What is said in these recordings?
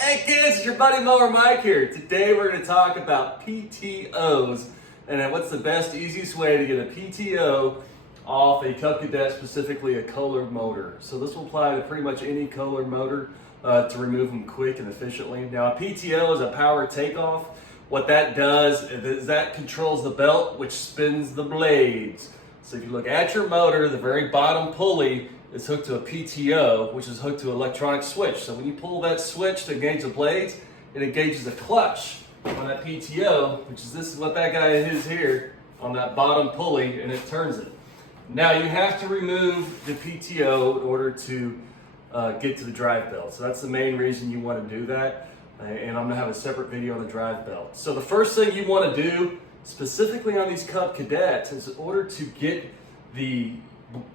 Hey kids, it's your buddy Mower Mike here. Today we're going to talk about PTOs and what's the best, easiest way to get a PTO off a Cub Cadet, specifically a Kohler motor. So this will apply to pretty much any Kohler motor to remove them quick and efficiently. Now a PTO is a power takeoff. What that does is that controls the belt which spins the blades. So if you look at your motor, the very bottom pulley is hooked to a PTO, which is hooked to an electronic switch. So when you pull that switch to engage the blades, it engages the clutch on that PTO, which is this is what that guy is here on that bottom pulley, and it turns it. Now you have to remove the PTO in order to get to the drive belt. So that's the main reason you want to do that. And I'm gonna have a separate video on the drive belt. So the first thing you want to do, specifically on these Cub Cadets, is in order to get the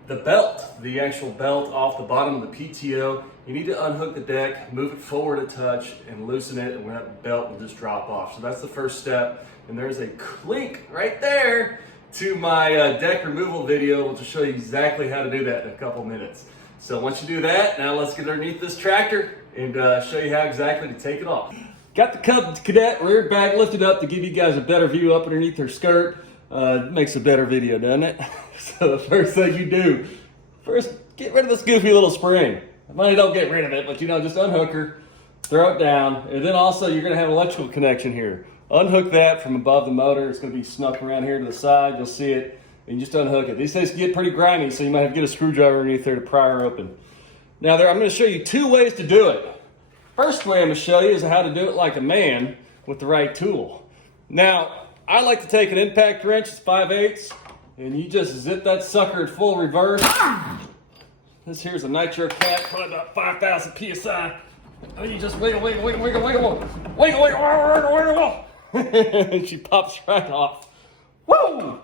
belt, the actual belt off the bottom of the PTO, you need to unhook the deck, move it forward a touch, and loosen it, and that belt will just drop off. So that's the first step. And there's a link right there to my deck removal video, which will show you exactly how to do that in a couple minutes. So once you do that, now let's get underneath this tractor and show you how exactly to take it off. Got the Cub Cadet rear back lifted up to give you guys a better view up underneath her skirt. It makes a better video, doesn't it? So the first thing you do, first get rid of this goofy little spring. Money don't get rid of it, but just unhook her, throw it down, and then also you're gonna have an electrical connection here. Unhook that from above the motor. It's gonna be snuck around here to the side. You'll see it, and you just unhook it. These things get pretty grimy, so you might have to get a screwdriver underneath there to pry her open. Now I'm gonna show you two ways to do it. First way I'm gonna show you is how to do it like a man with the right tool. Now, I like to take an impact wrench, it's 5/8, and you just zip that sucker at full reverse. This here's a nitro cap, probably about 5,000 PSI. And you just wiggle, wiggle, wiggle, wiggle, wiggle, wiggle, wiggle, wiggle, wiggle. And she pops right off. Woo! All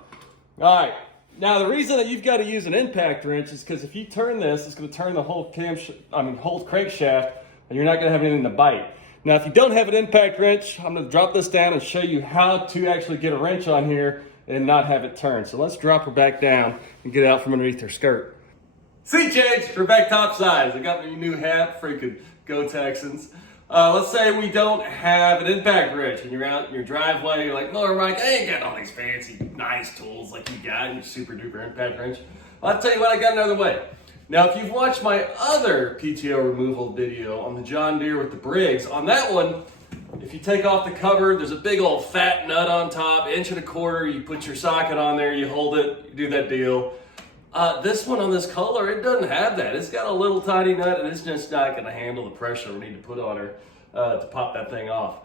right. Now the reason that you've got to use an impact wrench is because if you turn this, it's going to turn the whole whole crankshaft, and you're not going to have anything to bite. Now, if you don't have an impact wrench, I'm going to drop this down and show you how to actually get a wrench on here and not have it turn. So let's drop her back down and get out from underneath her skirt. Sea change, we're back top size. I got my new hat, freaking go Texans. Let's say we don't have an impact wrench and you're out in your driveway, you're like, Mower Mike, I ain't got all these fancy, nice tools like you got in your super duper impact wrench. Well, I'll tell you what, I got another way. Now, if you've watched my other PTO removal video on the John Deere with the Briggs, on that one, if you take off the cover, there's a big old fat nut on top, 1.25 inches, you put your socket on there, you hold it, you do that deal. This one on this Kohler, it doesn't have that. It's got a little tiny nut and it's just not gonna handle the pressure we need to put on her to pop that thing off.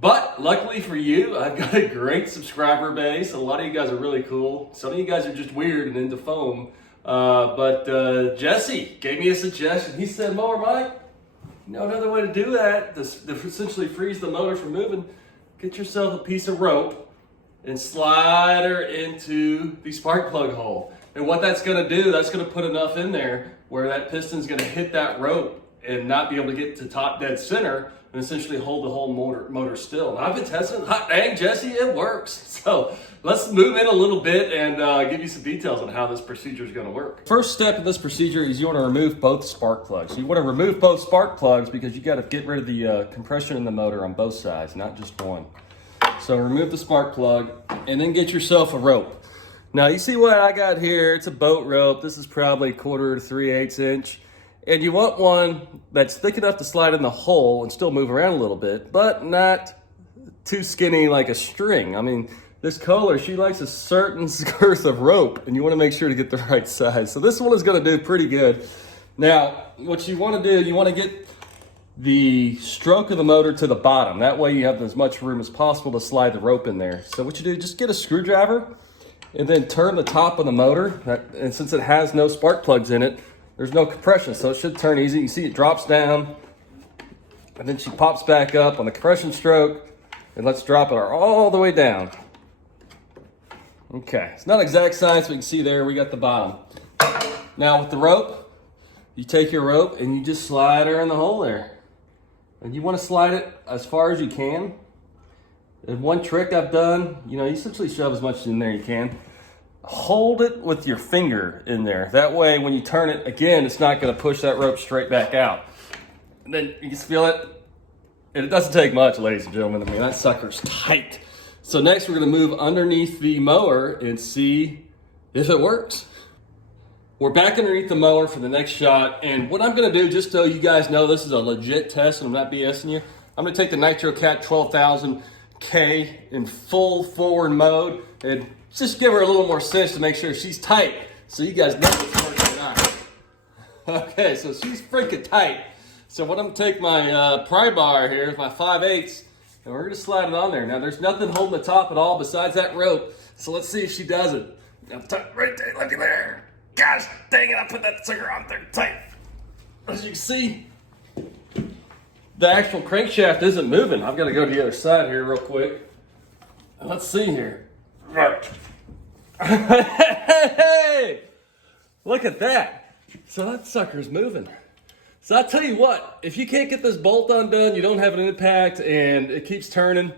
But luckily for you, I've got a great subscriber base. A lot of you guys are really cool. Some of you guys are just weird and into foam. But Jessie gave me a suggestion. He said, Mower Mike, another way to do that, to essentially freeze the motor from moving, get yourself a piece of rope and slide her into the spark plug hole. And what that's gonna do, that's gonna put enough in there where that piston's gonna hit that rope and not be able to get to top dead center and essentially hold the whole motor still. And I've been testing, hot dang, Jessie, it works. So let's move in a little bit and give you some details on how this procedure is gonna work. First step of this procedure is you wanna remove both spark plugs. You wanna remove both spark plugs because you gotta get rid of the compression in the motor on both sides, not just one. So remove the spark plug and then get yourself a rope. Now you see what I got here, it's a boat rope. This is probably 1/4 to 3/8 inch. And you want one that's thick enough to slide in the hole and still move around a little bit, but not too skinny like a string. I mean, this Kohler, she likes a certain girth of rope, and you want to make sure to get the right size. So this one is going to do pretty good. Now, what you want to do, you want to get the stroke of the motor to the bottom. That way you have as much room as possible to slide the rope in there. So what you do, just get a screwdriver and then turn the top of the motor. And since it has no spark plugs in it, there's no compression, so it should turn easy. You see it drops down, and then she pops back up on the compression stroke, and let's drop it all the way down. Okay, it's not exact science, but you can see there, we got the bottom. Now with the rope, you take your rope and you just slide her in the hole there. And you wanna slide it as far as you can. And one trick I've done, you essentially shove as much in there you can. Hold it with your finger in there. That way, when you turn it again, it's not gonna push that rope straight back out. And then you just feel it, And it doesn't take much, ladies and gentlemen. I mean, that sucker's tight. So next we're gonna move underneath the mower and see if it works. We're back underneath the mower for the next shot. And what I'm gonna do, just so you guys know this is a legit test and I'm not BSing you, I'm gonna take the Nitro Cat 12,000K in full forward mode and just give her a little more cinch to make sure she's tight so you guys know it's working or not. Okay, so she's freaking tight. So what I'm gonna take my pry bar here, my 5/8, and we're gonna slide it on there. Now there's nothing holding the top at all besides that rope. So let's see if she does it. Now, right there, look at there. Gosh dang it, I put that sucker on there tight. As you can see, the actual crankshaft isn't moving. I've gotta go to the other side here real quick. Let's see here. Right. Hey! Look at that. So that sucker's moving. So I tell you what, if you can't get this bolt undone, you don't have an impact, and it keeps turning,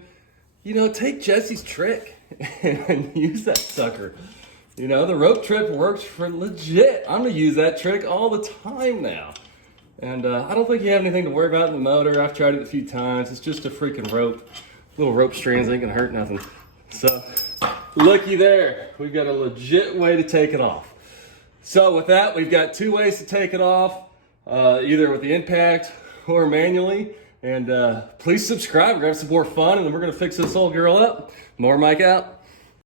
you know, take Jessie's trick and use that sucker. You know, the rope trip works for legit. I'm gonna use that trick all the time now. And I don't think you have anything to worry about in the motor. I've tried it a few times. It's just a freaking rope. Little rope strands ain't gonna hurt nothing. So, looky there. We've got a legit way to take it off. So with that, we've got two ways to take it off. Either with the impact or manually. And please subscribe. We're gonna have some more fun, and then we're gonna fix this old girl up. More Mike out.